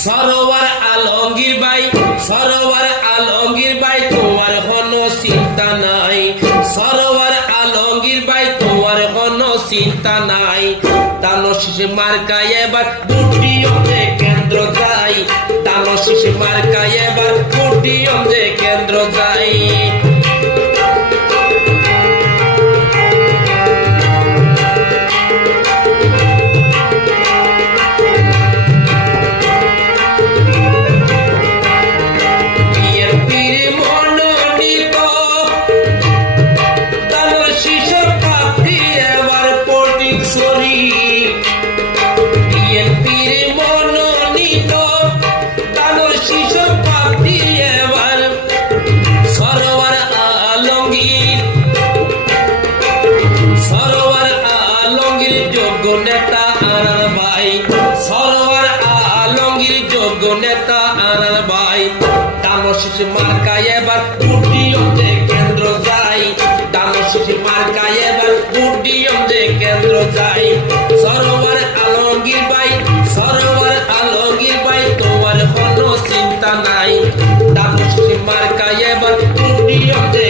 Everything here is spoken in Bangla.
সরোয়ার আলমগীর ভাই, সরোয়ার আলমগীর ভাই তোমার কোনো চিন্তা নাই, সরোয়ার আলমগীর ভাই তোমার কোনো চিন্তা নাই। ধানশীষ মার্কায় এবার দুটিয়তে কেন্দ্র যাই, ধানশীষ মার্কায় এবার দুটিয়তে কেন্দ্র যাই। নেতা আনার ভাই, সরোয়ার আলমগীর যোগ্য নেতা আনার ভাই। ধানশীষ মার্কায় এবার দুটিয়তে কেন্দ্র যাই, ধানশীষ মার্কায় এবার দুটিয়তে কেন্দ্র যাই। সরোয়ার আলমগীর ভাই, সরোয়ার আলমগীর ভাই তোমার কোনো চিন্তা নাই, ধানশীষ মার্কায় এবার দুটিয়তে